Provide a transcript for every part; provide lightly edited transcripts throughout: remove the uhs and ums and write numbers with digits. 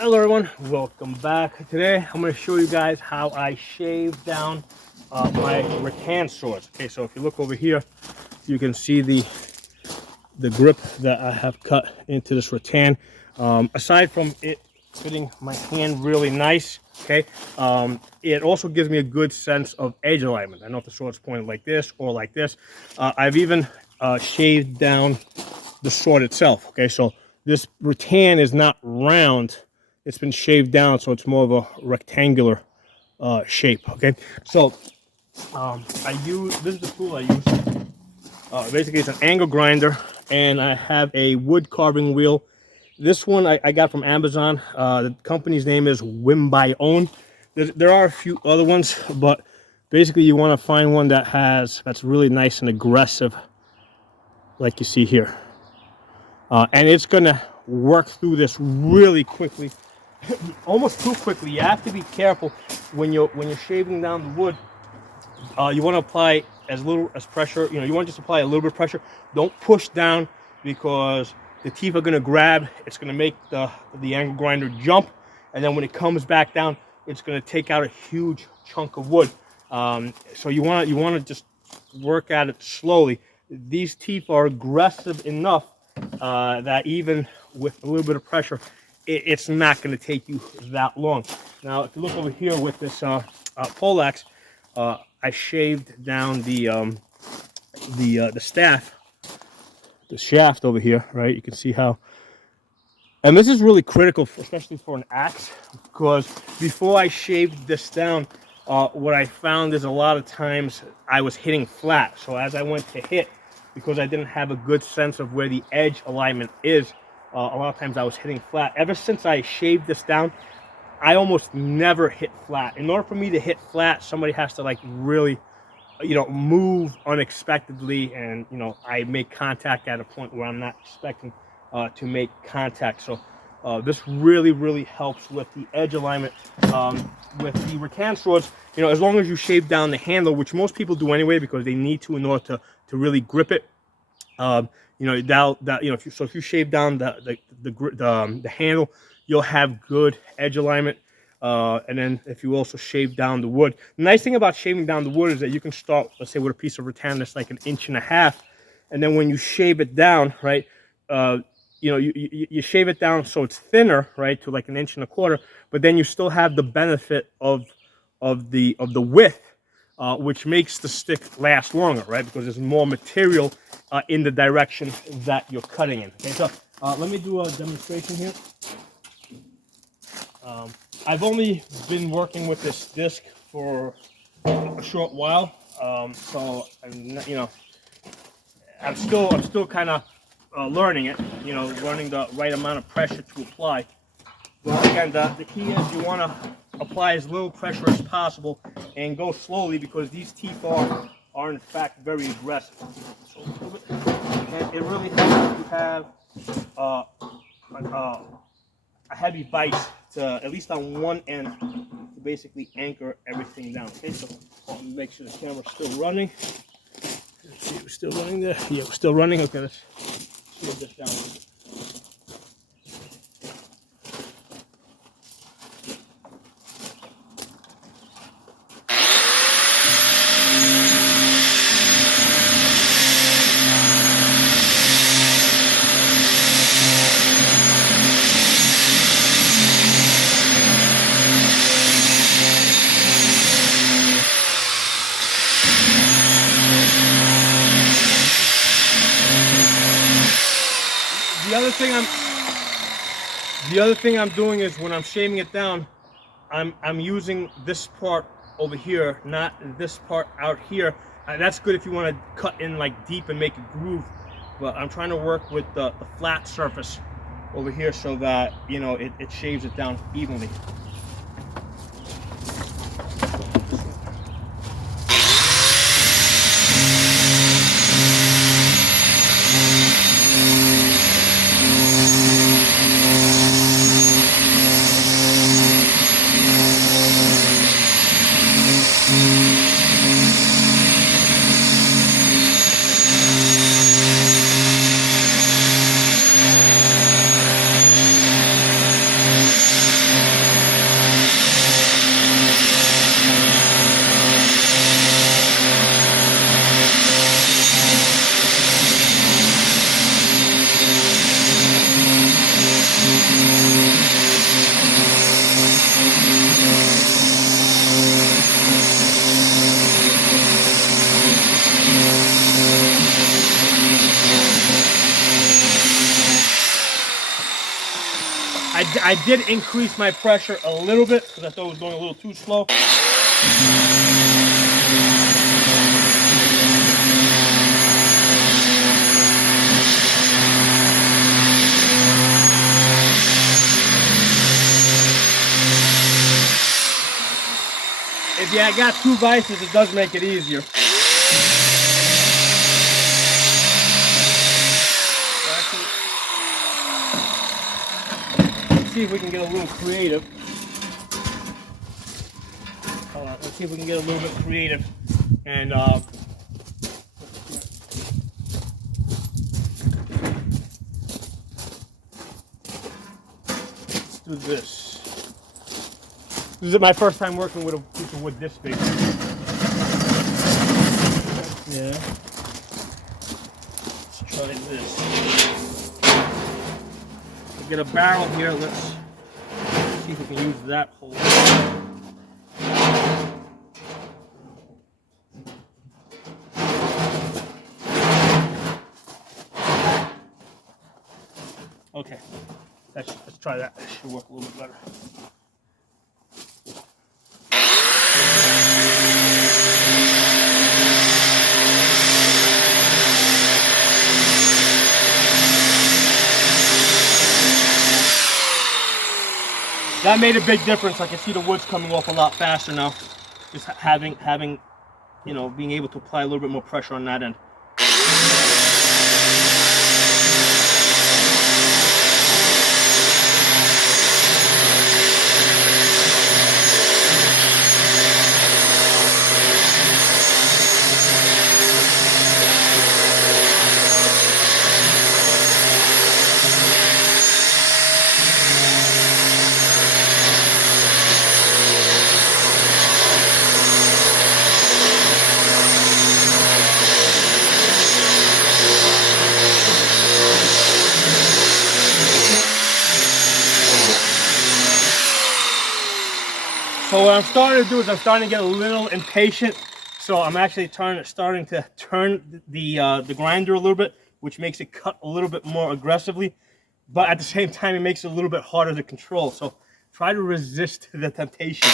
Hello everyone, welcome back. Today I'm going to show you guys how I shave down my rattan swords. Okay, so if you look over here, you can see the grip that I have cut into this rattan. Aside from it fitting my hand really nice, okay, it also gives me a good sense of edge alignment. I know if the sword's pointed like this or like this. I've even shaved down the sword itself. Okay, so this rattan is not round. It's been shaved down, so it's more of a rectangular shape. Okay, so this is the tool I use. Basically, it's an angle grinder, and I have a wood carving wheel. This one I got from Amazon. The company's name is Wimbione. There are a few other ones, but basically you want to find one that's really nice and aggressive, like you see here. And it's gonna work through this really quickly, almost too quickly. You have to be careful when you're shaving down the wood. You want to apply as little as pressure. You want to just apply a little bit of pressure. Don't push down, because the teeth are gonna grab. It's gonna make the angle grinder jump, and then when it comes back down, it's gonna take out a huge chunk of wood. So you want to just work at it slowly. These teeth are aggressive enough that even with a little bit of pressure, it's not going to take you that long. Now, if you look over here with this poleaxe, I shaved down the staff, the shaft over here, right? You can see how, and this is really critical, especially for an axe, because before I shaved this down, what I found is a lot of times I was hitting flat. So as I went to hit, because I didn't have a good sense of where the edge alignment is, a lot of times I was hitting flat. Ever since I shaved this down, I almost never hit flat. In order for me to hit flat, somebody has to really, move unexpectedly, and I make contact at a point where I'm not expecting to make contact. So this really helps with the edge alignment. With the rattan swords, as long as you shave down the handle, which most people do anyway because they need to in order to really grip it. If you shave down the handle, you'll have good edge alignment. And then if you also shave down the wood, the nice thing about shaving down the wood is that you can start, let's say, with a piece of rattan that's like 1.5 inches, and then when you shave it down, right, you shave it down so it's thinner, right, to like 1.25 inches, but then you still have the benefit of the width, which makes the stick last longer, right, because there's more material in the direction that you're cutting in. Okay, so let me do a demonstration here. I've only been working with this disc for a short while, so I'm still kind of learning it, learning the right amount of pressure to apply. But again, the key is you want to apply as little pressure as possible and go slowly, because these teeth are in fact very aggressive. So, and it really helps to have a heavy vise to, at least on one end, to basically anchor everything down. Okay, so make sure the camera's still running. Let's see, we're still running there. Yeah, we're still running. Okay, let's slow this down. The other thing I'm doing is, when I'm shaving it down, I'm using this part over here, not this part out here. That's good if you want to cut in like deep and make a groove, but I'm trying to work with the flat surface over here so that it shaves it down evenly. I did increase my pressure a little bit because I thought it was going a little too slow. If you got two vices, it does make it easier. Let's see if we can get a little creative. Hold on, let's see if we can get a little bit creative. And let's do this. This is my first time working with a piece of wood this big. Yeah. Let's try this. We'll get a barrel here. Let's see if we can use that hole. Okay. Let's try that. That should work a little bit better. That made a big difference. I can see the wood's coming off a lot faster now. Just having, you know, being able to apply a little bit more pressure on that end. So what I'm starting to do is I'm starting to get a little impatient. So I'm actually starting to turn the grinder a little bit, which makes it cut a little bit more aggressively. But at the same time, it makes it a little bit harder to control. So try to resist the temptation.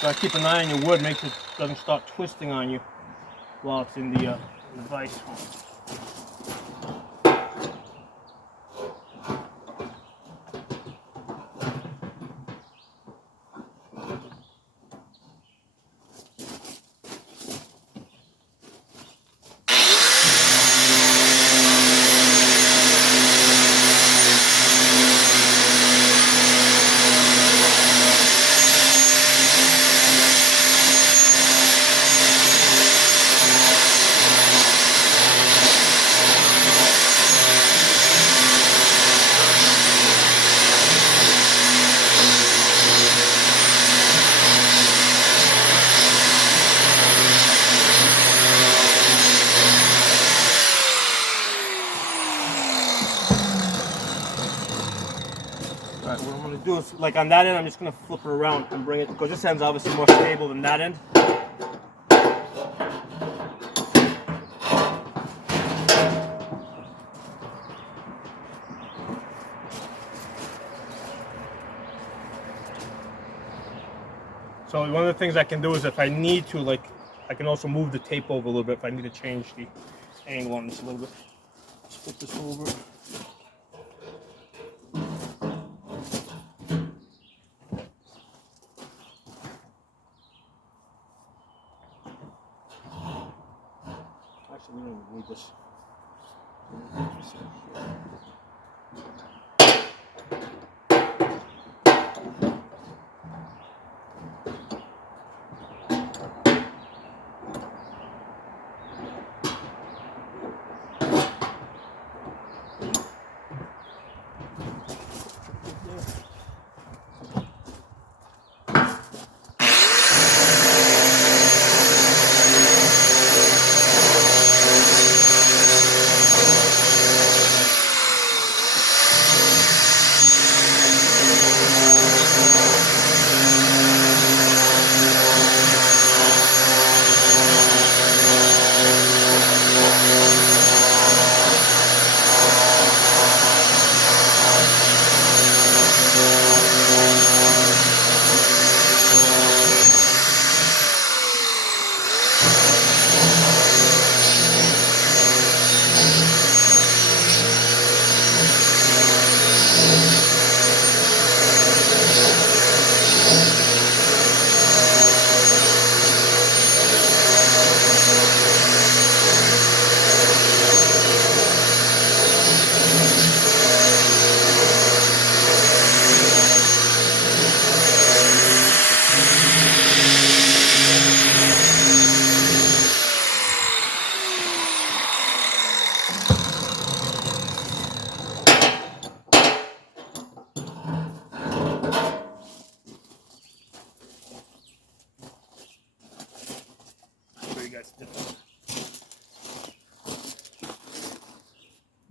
So keep an eye on your wood, make sure it doesn't start twisting on you while it's in the vise. this, like on that end, I'm just gonna flip it around and bring it, because this end's obviously more stable than that end. So one of the things I can do is, if I need to, like, I can also move the tape over a little bit if I need to change the angle on this a little bit. Let's flip this over. Actually, we don't even need this.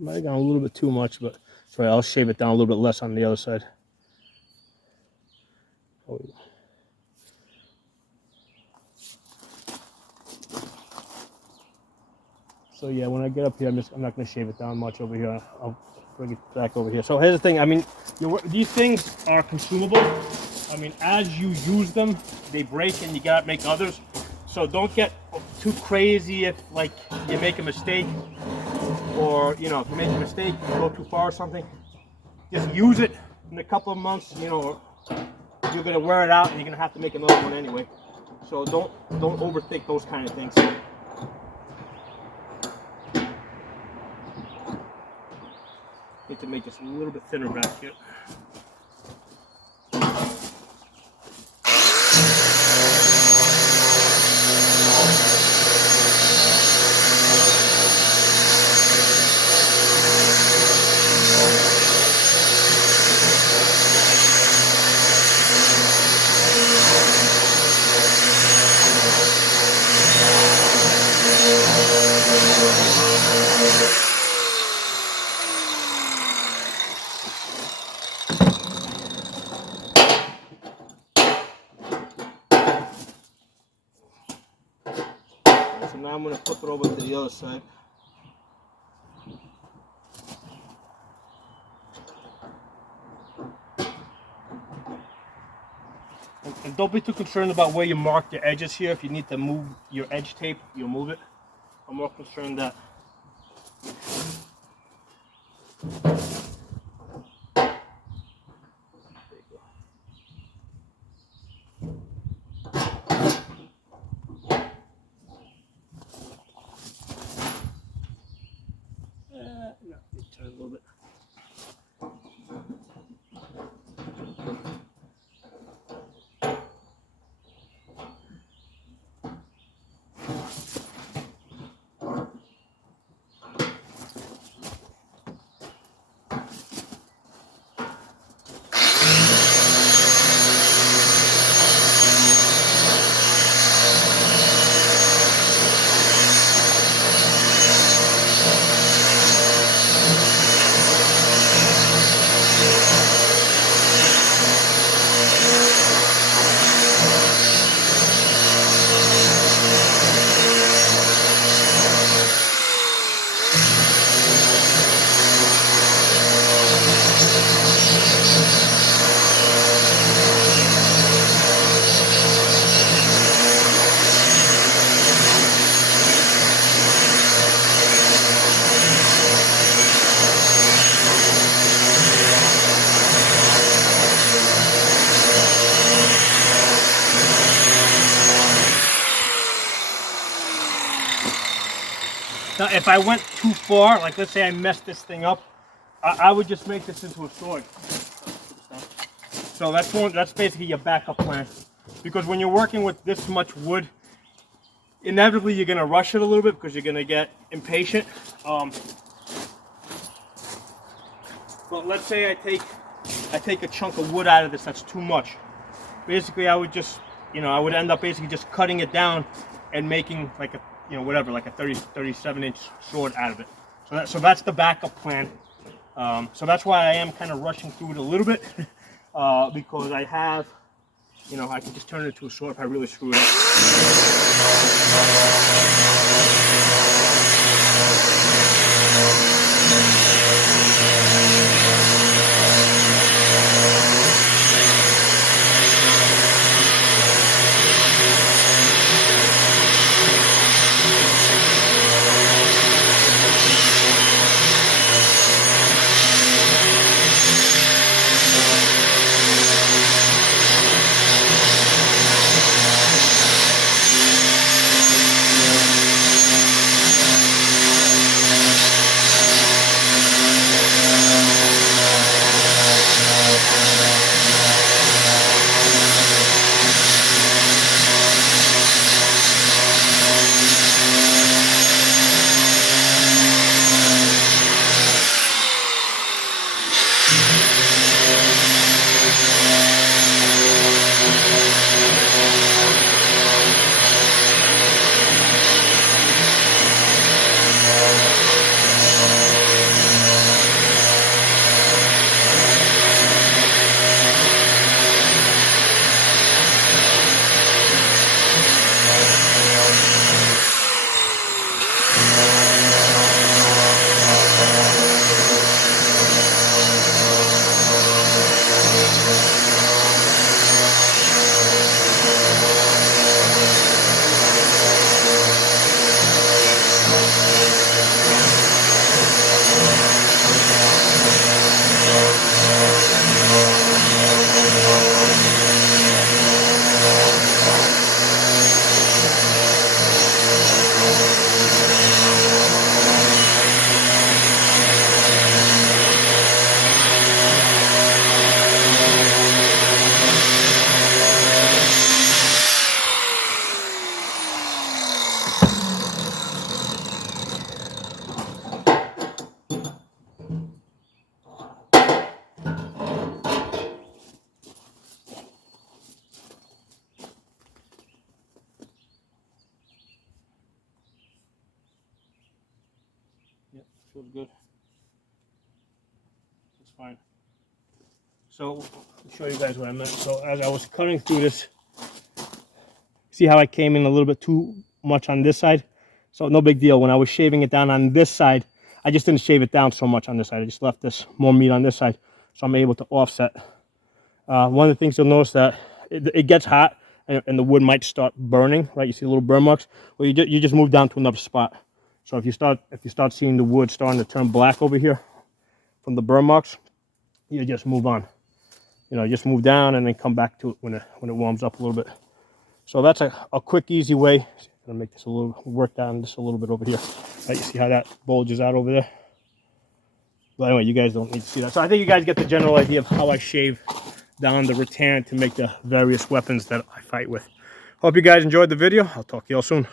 Might have gone a little bit too much, but sorry, I'll shave it down a little bit less on the other side. Oh. So yeah, when I get up here, I'm not going to shave it down much over here. I'll bring it back over here. So here's the thing. I mean, these things are consumable. I mean, as you use them, they break, and you got to make others. So don't get too crazy if, like, you make a mistake, or, you know, if you make a mistake, you go too far or something. Just use it in a couple of months. You know, you're going to wear it out, and you're going to have to make another one anyway. So don't overthink those kind of things. Need to make this a little bit thinner back here. So now I'm going to flip it over to the other side. And don't be too concerned about where you mark your edges here. If you need to move your edge tape, you'll move it. I'm more concerned that turn a little bit. Now, if I went too far, like let's say I messed this thing up, I would just make this into a sword. So that's basically your backup plan. Because when you're working with this much wood, inevitably you're gonna rush it a little bit because you're gonna get impatient. But let's say I take a chunk of wood out of this that's too much. Basically, I would just, I would end up basically just cutting it down and making like a, whatever, like a 37-inch sword out of it. So that's the backup plan. So that's why I am kind of rushing through it a little bit because I have, I can just turn it into a sword if I really screw it up. Yep, feels good. It's fine. So I'll show you guys what I meant. So as I was cutting through this, see how I came in a little bit too much on this side? So no big deal. When I was shaving it down on this side, I just didn't shave it down so much on this side. I just left this more meat on this side, so I'm able to offset. One of the things you'll notice that it gets hot and the wood might start burning, right? You see the little burn marks. Well, you just move down to another spot. So if you start seeing the wood starting to turn black over here from the burn marks, you just move on. Just move down and then come back to it when it warms up a little bit. So that's a quick, easy way. I'm gonna make this work down just a little bit over here. Right, you see how that bulges out over there? But anyway, you guys don't need to see that. So I think you guys get the general idea of how I shave down the rattan to make the various weapons that I fight with. Hope you guys enjoyed the video. I'll talk to y'all soon.